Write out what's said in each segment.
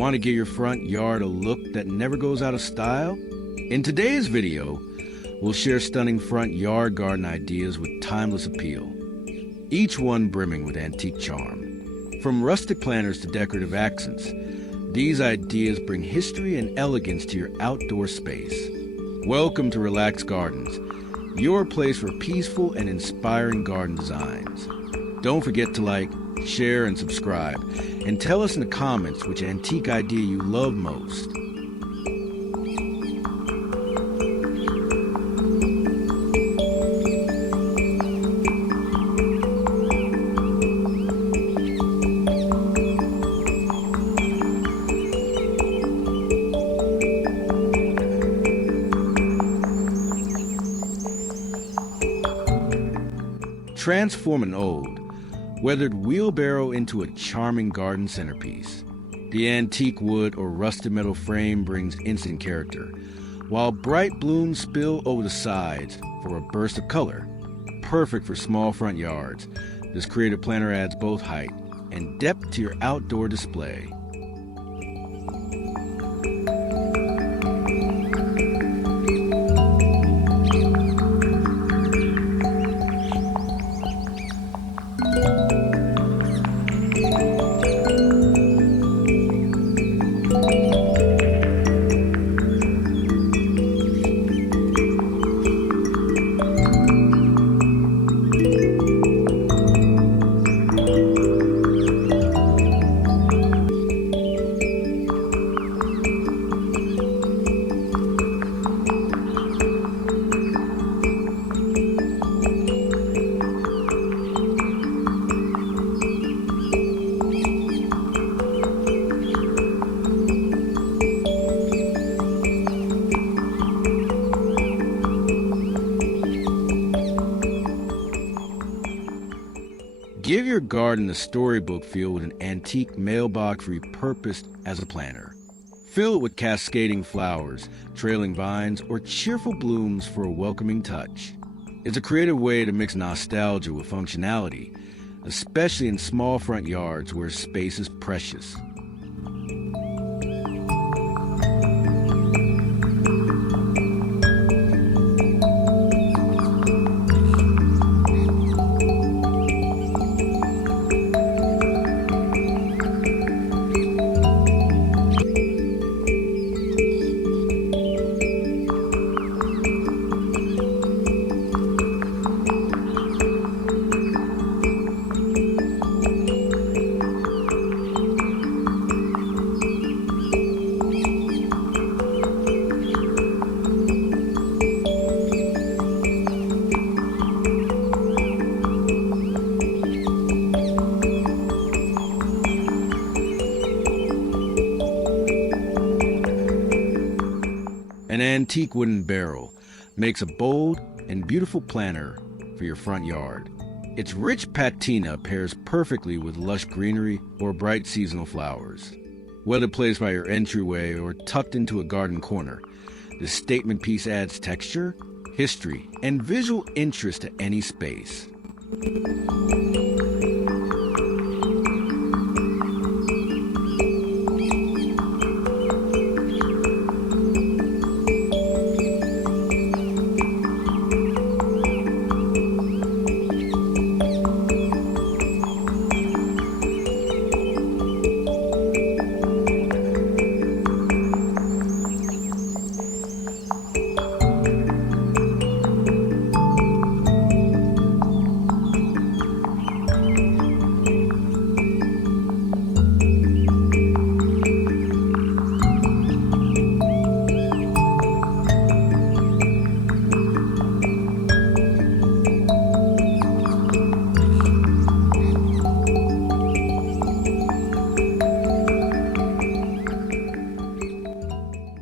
Want to give your front yard a look that never goes out of style? In today's video, we'll share stunning front yard garden ideas with timeless appeal, each one brimming with antique charm. From rustic planters to decorative accents, these ideas bring history and elegance to your outdoor space. Welcome to Relaxed Gardens, your place for peaceful and inspiring garden designs. Don't forget to like, share, and subscribe, and tell us in the comments which antique idea you love most. Transform an old, weathered wheelbarrow into a charming garden centerpiece. The antique wood or rusted metal frame brings instant character, while bright blooms spill over the sides for a burst of color. Perfect for small front yards, this creative planter adds both height and depth to your outdoor display. Give your garden a storybook feel with an antique mailbox repurposed as a planter. Fill it with cascading flowers, trailing vines, or cheerful blooms for a welcoming touch. It's a creative way to mix nostalgia with functionality, especially in small front yards where space is precious. An antique wooden barrel makes a bold and beautiful planter for your front yard. Its rich patina pairs perfectly with lush greenery or bright seasonal flowers. Whether placed by your entryway or tucked into a garden corner, this statement piece adds texture, history, and visual interest to any space.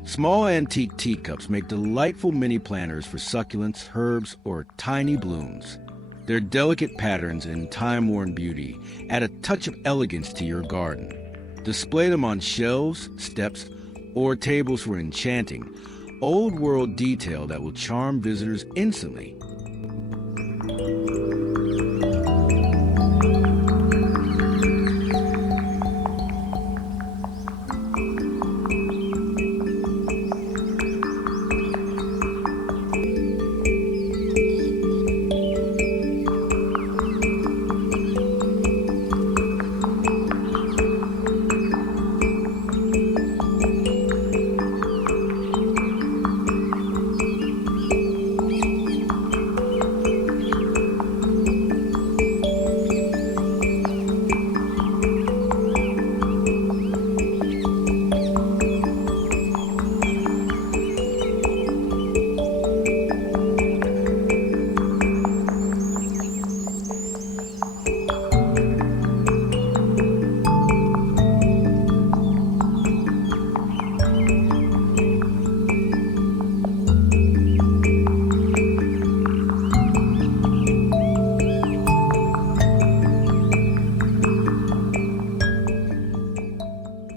Small antique teacups make delightful mini planters for succulents, herbs, or tiny blooms. Their delicate patterns and time-worn beauty add a touch of elegance to your garden. Display them on shelves, steps, or tables for an enchanting, old-world detail that will charm visitors instantly.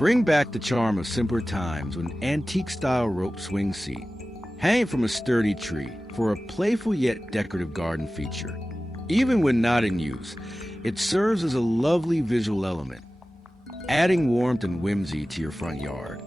Bring back the charm of simpler times with an antique-style rope swing seat. Hang from a sturdy tree for a playful yet decorative garden feature. Even when not in use, it serves as a lovely visual element, adding warmth and whimsy to your front yard.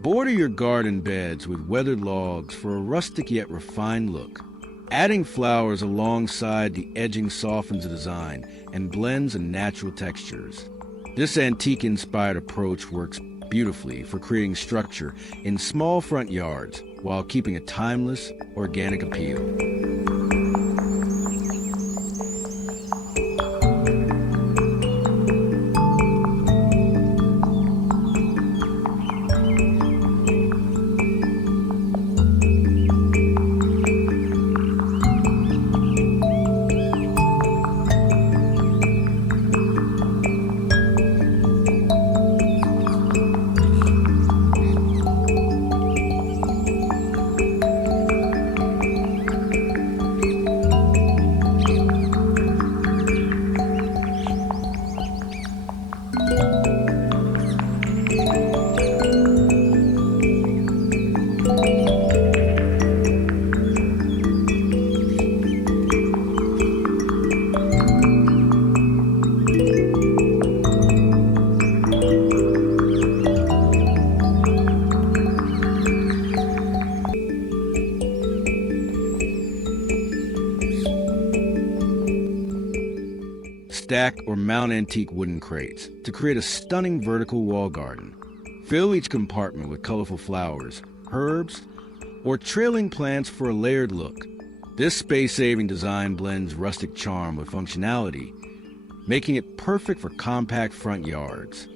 Border your garden beds with weathered logs for a rustic yet refined look. Adding flowers alongside the edging softens the design and blends in natural textures. This antique-inspired approach works beautifully for creating structure in small front yards while keeping a timeless, organic appeal. Stack or mount antique wooden crates to create a stunning vertical wall garden. Fill each compartment with colorful flowers, herbs, or trailing plants for a layered look. This space-saving design blends rustic charm with functionality, making it perfect for compact front yards.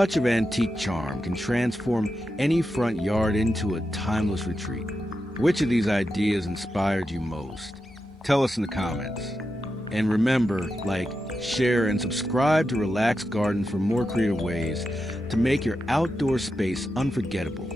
touch of antique charm can transform any front yard into a timeless retreat. Which of these ideas inspired you most? Tell us in the comments. And remember, like, share, and subscribe to Relax Garden for more creative ways to make your outdoor space unforgettable.